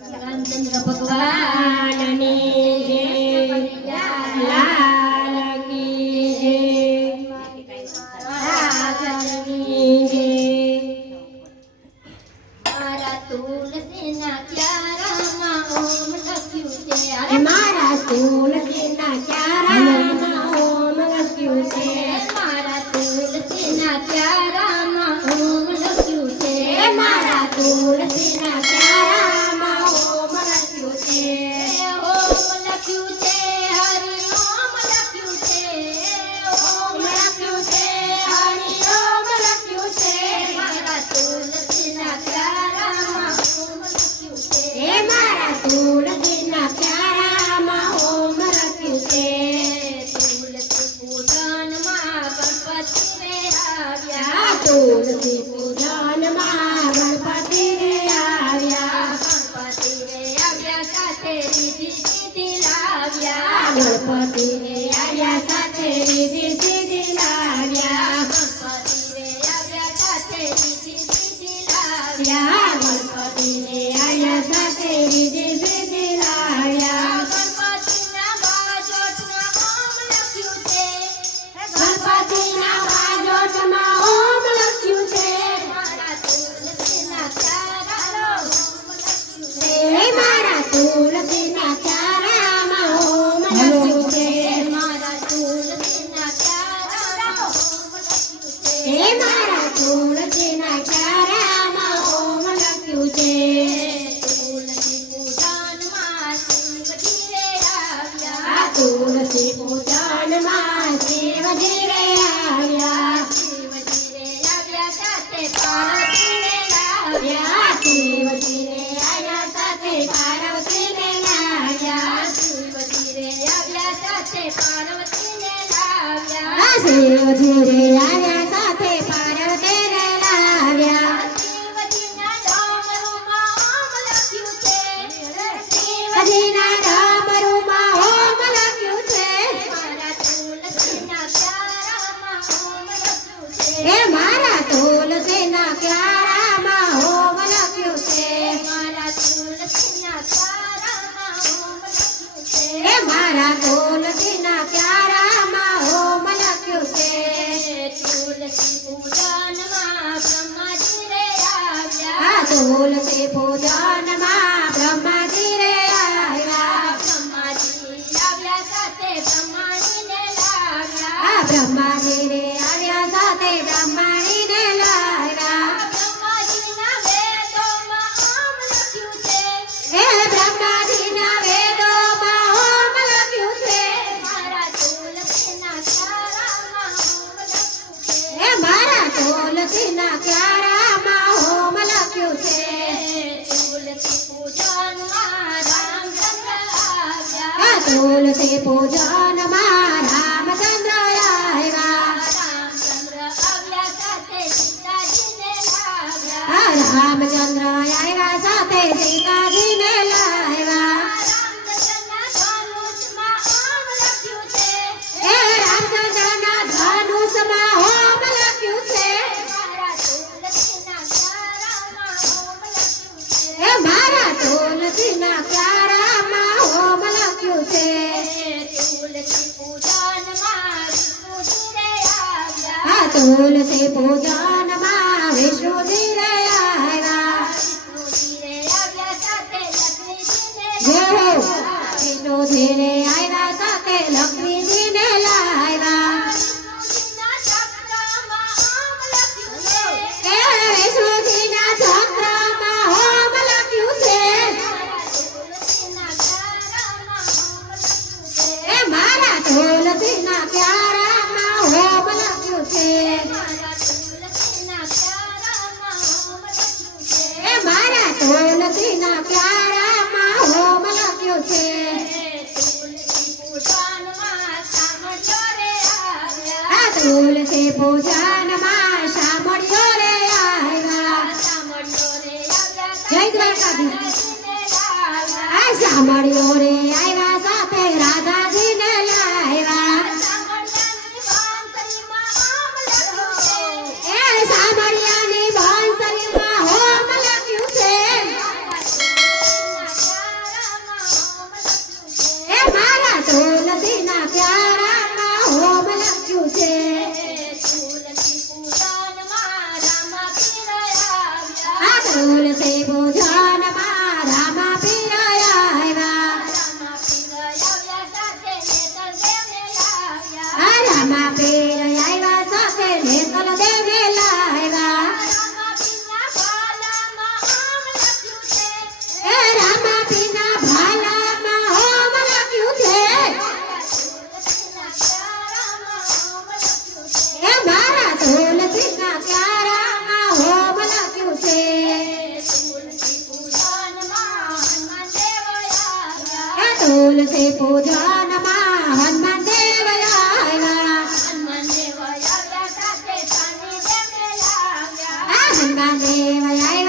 રામચંદ્ર ભગવાનની જય, લાલ કી જય, રાજાની જય. મારા તુલસીના ક્યારામાં ઓમ લખ્યું છે, મારા તુલસીના ક્યારામાં ઓમ લખ્યું છે, મારા તુલસીના ક્યારામાં ઓમ લખ્યું છે, મારા તુલસીના ક્યારામાં ઓમ લખ્યું છે, ઓમ લખ્યું છે, હરિ ઓમ લખ્યું છે, ઓમ લખ્યું છે, હરિ ઓમ લખ્યું છે, મારા તુલસીના ક્યારામાં ઓમ લખ્યું છે, મારા તુલસીના ક્યારામાં ઓમ લખ્યું છે. તુલસી પૂજનમાં ગણપતિ રે આવ્યા, તુલસી પૂજનમાં ગણપતિ રે આવ્યા, ગણપતિ રે આવ્યા સાથે રીધિ સીધી લાવ્યા, ગણપતિ રે આવ્યા સાથે રીધિ સીધી લાવ્યા, ગણપતિ રે આવ્યા સાથે રીધિ સીધી લાવ્યા, ગણપતિ રે આવ્યા સાથે રીધિ સીધી લાવ્યા. ગણપતિના બાજોટમાં ઓમ લખ્યું છે, ગણપતિના બાજોટમાં ઓમ લખ્યું છે, મારા તુલસીના ક્યારામાં ઓમ લખ્યું છે, મારા તુલસીના ક્યારામાં ઓમ લખ્યું છે, મારા તુલસીના ક્યારામાં ઓમ લખ્યું છે, મારા તુલસીના ક્યારામાં ઓમ લખ્યું છે. તુલસી પૂજનમાં શિવજી રે આવ્યા, તુલસી પૂજનમાં શિવજી રે આવ્યા, શિવજી રે આવ્યા સાથે પાર્વતીને લાવ્યા, શિવજી રે આવ્યા સાથે પાર્વતીને લાવ્યા, શિવજી રે આવ્યા સાથે પાર્વતીને લાવ્યા, શિવજી રે આવ્યા સાથે પાર્વતીને લાવ્યા. શિવજીના ડમરુમાં ઓમ લખ્યું છે, શિવજીના ડમરુમાં ઓમ લખ્યું છે, મારા તુલસીના ક્યારામાં ઓમ લખ્યું છે, મારા તુલસીના ક્યારામાં ઓમ લખ્યું છે, મારા તુલસીના ક્યારામાં ઓમ લખ્યું છે, મારા તુલસીના ક્યારામાં ઓમ લખ્યું છે. તુલસી પૂજનમાં બ્રહ્માજી રે આવ્યા, તુલસી પૂજનમાં બ્રહ્માજી રે આવ્યા, બ્રહ્માજી આવ્યા સાથે બ્રહ્માણીને લાવ્યા, બ્રહ્માજી રે આવ્યા સાથે બ્રહ્માણીને લાવ્યા. બ્રહ્માજીના વેદોમાં ઓમ લખ્યું છે, બ્રહ્માજીના વેદોમાં ઓમ લખ્યું છે, મારા તુલસીના ક્યારામાં ઓમ લખ્યું છે, મારા તુલસીના ક્યારામાં ઓમ લખ્યું છે. તુલસી પૂજનમાં રામચંદ્ર આવ્યા, તુલસી પૂજનમાં રામચંદ્ર આવ્યા, રામચંદ્ર આવ્યા સાથે સીતાજીને લાવ્યા, રામચંદ્ર આવ્યા સાથે સીતાજીને લાવ્યા. રામચંદ્રના ધનુષમાં ઓમ લખ્યું છે, રામચંદ્રના ધનુષમાં ઓમ લખ્યું છે, મારા તુલસીના ક્યારામાં ઓમ લખ્યું છે, મારા તુલસીના ક્યારામાં ઓમ લખ્યું છે. તુલસી પૂજનમાં વિષ્ણુજી રે આવ્યા, તુલસી પૂજનમાં વિષ્ણુજી રે આવ્યા, વિષ્ણુજી રે આવ્યા સાથે લક્ષ્મીજીને લાવ્યા, વિષ્ણુજી રે આવ્યા સાથે લક્ષ્મીજીને લાવ્યા. વિષ્ણુજીના ચક્રમાં ઓમ લખ્યું છે, વિષ્ણુજીના ચક્રમાં ઓમ લખ્યું છે, મારા તુલસીના ક્યારામાં ઓમ લખ્યું છે, મારા તુલસીના ક્યારામાં ઓમ લખ્યું છે, મારા તુલસીના ક્યારામાં ઓમ લખ્યું છે. તુલસી પૂજનમાં સામળ્યો રે આવ્યા, તુલસી પૂજનમાં સામળ્યો રે આવ્યા, સામળ્યો રે આવ્યા, જય દ્વારકાધીશ. સામળ્યો રે આવ્યા સાથે રાધાજીને લાવ્યા, સામળિયાની બાંસરીમાં ઓમ લખ્યું છે, સામળિયાની બાંસરીમાં ઓમ લખ્યું છે, મારા તુલસી પૂજનમાં રામા પીર આવ્યા રામા પીર આવ્યા સાથે નેતલ દેવે લાવ્યા એ રામા પીરના ભાલામાં હોમ લખ્યું છે એ મારા તુલસીના ક્યારામાં હોમ લખ્યું છે એ તુલસી પૂજનમાં હનુમાન દેવ આવ્યા હનુમાન દેવ આવ્યા